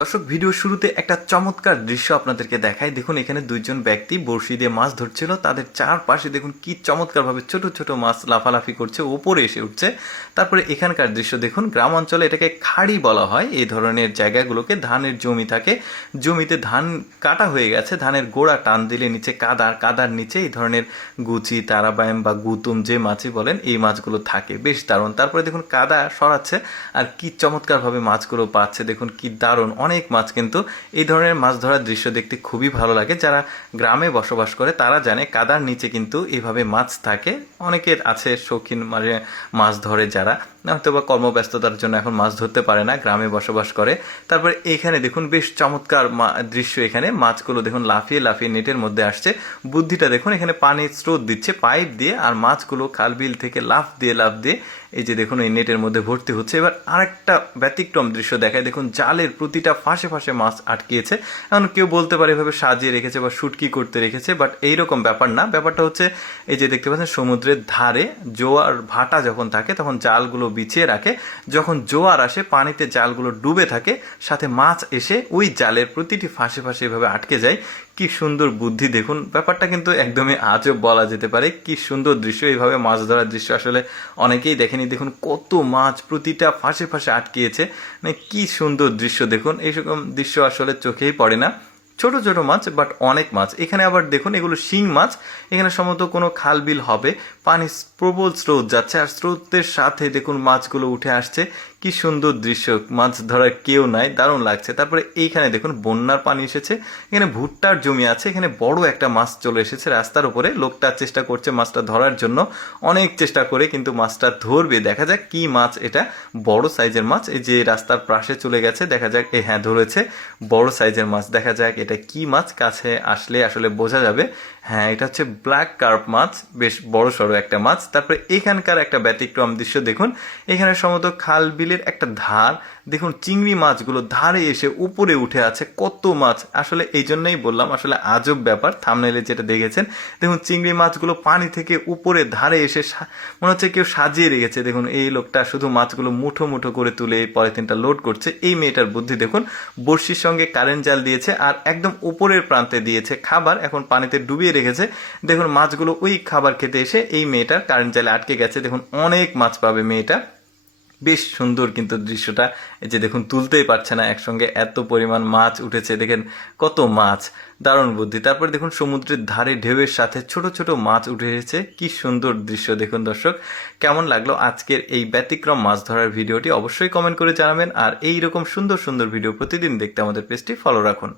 দর্শক ভিডিও শুরুতে একটা চমৎকার দৃশ্য আপনাদেরকে দেখাই। দেখুন এখানে দুইজন ব্যক্তি বড়শি দিয়ে মাছ ধরছিল, তাদের চারপাশে দেখুন কি চমৎকারভাবে ছোট ছোট মাছ লাফালাফি করছে, ওপরে এসে উঠছে। তারপরে এখানকার দৃশ্য দেখুন, গ্রাম অঞ্চলে এটাকে খাড়ি বলা হয়। এই ধরনের জায়গাগুলোকে ধানের জমি থাকে, জমিতে ধান কাটা হয়ে গেছে, ধানের গোড়া টান দিলে নিচে কাদার নিচে এই ধরনের গুচি, তারাবায়াম বা গুতুম যে মাছই বলেন এই মাছগুলো থাকে, বেশ দারুণ। তারপরে দেখুন কাদা সরাচ্ছে আর কি চমৎকারভাবে মাছগুলো পাচ্ছে, দেখুন কি দারুণ। অনেক মাছ, কিন্তু এই ধরনের মাছ ধরার দৃশ্য দেখতে খুবই ভালো লাগে। যারা গ্রামে বসবাস করে তারা জানে কাদার নিচে কিন্তু এইভাবে মাছ থাকে। অনেকের আছে শৌখিন, মানে মাছ ধরে যারা হয়তো বা কর্মব্যস্ততার জন্য এখন মাছ ধরতে পারে না, গ্রামে বসবাস করে। তারপরে এখানে দেখুন বেশ চমৎকার দৃশ্য। এখানে মাছগুলো দেখুন লাফিয়ে লাফিয়ে নেটের মধ্যে আসছে। বুদ্ধিটা দেখুন, এখানে পানির স্রোত দিচ্ছে পাইপ দিয়ে, আর মাছগুলো খাল বিল থেকে লাফ দিয়ে এই যে দেখুন এই নেটের মধ্যে ভর্তি হচ্ছে। এবার আরেকটা ব্যতিক্রম দৃশ্য দেখায়। দেখুন জালের প্রতিটা ফাঁসে ফাঁসে মাছ আটকিয়েছে। এখন কেউ বলতে পারে এভাবে সাজিয়ে রেখেছে বা শুটকি করতে রেখেছে, বাট এইরকম ব্যাপার না। ব্যাপারটা হচ্ছে এই যে দেখতে পাচ্ছেন সমুদ্রের ধারে জোয়ার ভাটা যখন থাকে তখন জালগুলো বিছিয়ে রাখে, যখন জোয়ার আসে পানিতে জালগুলো ডুবে থাকে, সাথে মাছ এসে ওই জালের প্রতিটি ফাঁসে ফাঁসে এভাবে আটকে যায়। কি সুন্দর বুদ্ধি দেখুন, ব্যাপারটা কিন্তু একদমই আজব বলা যেতে পারে। কি সুন্দর দৃশ্য, এইভাবে মাছ ধরার দৃশ্য আসলে অনেকেই দেখেনি। দেখুন কত মাছ প্রতিটা ফাঁসে ফাঁসে আটকিয়েছে, মানে কি সুন্দর দৃশ্য দেখুন। এইরকম দৃশ্য আসলে চোখেই পড়ে না। ছোট ছোট মাছ বাট অনেক মাছ। এখানে আবার দেখুন এগুলো শিং মাছ। এখানে সম্ভবত কোনো খাল বিল হবে, পানি প্রবল স্রোত যাচ্ছে আর স্রোতের সাথে দেখুন মাছগুলো উঠে আসছে। কি সুন্দর দৃশ্য, মাছ ধরার কেউ নাই, দারুণ লাগছে। তারপরে এইখানে দেখুন বন্যার পানি এসেছে, এখানে ভুট্টার জমি আছে, এখানে বড় একটা মাছ চলে এসেছে রাস্তার উপরে। লোকটা চেষ্টা করছে মাছটা ধরার জন্য, অনেক চেষ্টা করে কিন্তু মাছটা ধরবে। দেখা যাক কি মাছ এটা, বড় সাইজের মাছ। এই যে রাস্তার পাশে চলে গেছে, দেখা যাক। হ্যাঁ ধরেছে, বড় সাইজের মাছ। দেখা যাক এটা কি মাছ, কাছে আসলে আসলে বোঝা যাবে। হ্যাঁ এটা হচ্ছে ব্ল্যাক কার্প মাছ, বেশ বড় সড়ো একটা মাছ। তারপরে এখানকার একটা ব্যতিক্রম দৃশ্য দেখুন, এখানে সম্ভবত খাল বিলের একটা ধার। দেখুন চিংড়ি মাছগুলো ধারে এসে উপরে উঠে আছে, কত মাছ। আসলে এই জন্যই বললাম আসলে আজব ব্যাপার, থাম্বনেইলে যেটা দেখেছেন। দেখুন চিংড়ি মাছগুলো পানি থেকে উপরে ধারে এসে মনে হচ্ছে কেউ সাজিয়ে রেখেছে। দেখুন এই লোকটা শুধু মাছগুলো মুঠো মুঠো করে তুলে এই পলিথিনটা লোড করছে। এই মেয়েটার বুদ্ধি দেখুন, বড়শির সঙ্গে কারেন্ট জাল দিয়েছে আর একদম উপরের প্রান্তে দিয়েছে খাবার, এখন পানিতে ডুবিয়ে রেখেছে। দেখুন মাছগুলো ওই খাবার খেতে এসে এই মেয়েটার কারেন্ট জালে আটকে গেছে। দেখুন অনেক মাছ পাবে মেয়েটা। বেশ সুন্দর কিন্তু দৃশ্যটা। এই যে দেখুন তুলতেই পারছে না, একসঙ্গে এত পরিমাণ মাছ উঠেছে, দেখেন কত মাছ, দারুণ বুদ্ধি। তারপরে দেখুন সমুদ্রের ধারে ঢেউয়ের সাথে ছোট ছোট মাছ উঠে এসেছে। কি সুন্দর দৃশ্য দেখুন। দর্শক কেমন লাগলো আজকের এই ব্যতিক্রম মাছ ধরার ভিডিওটি অবশ্যই কমেন্ট করে জানাবেন, আর এই রকম সুন্দর সুন্দর ভিডিও প্রতিদিন দেখতে আমাদের পেজটি ফলো রাখুন।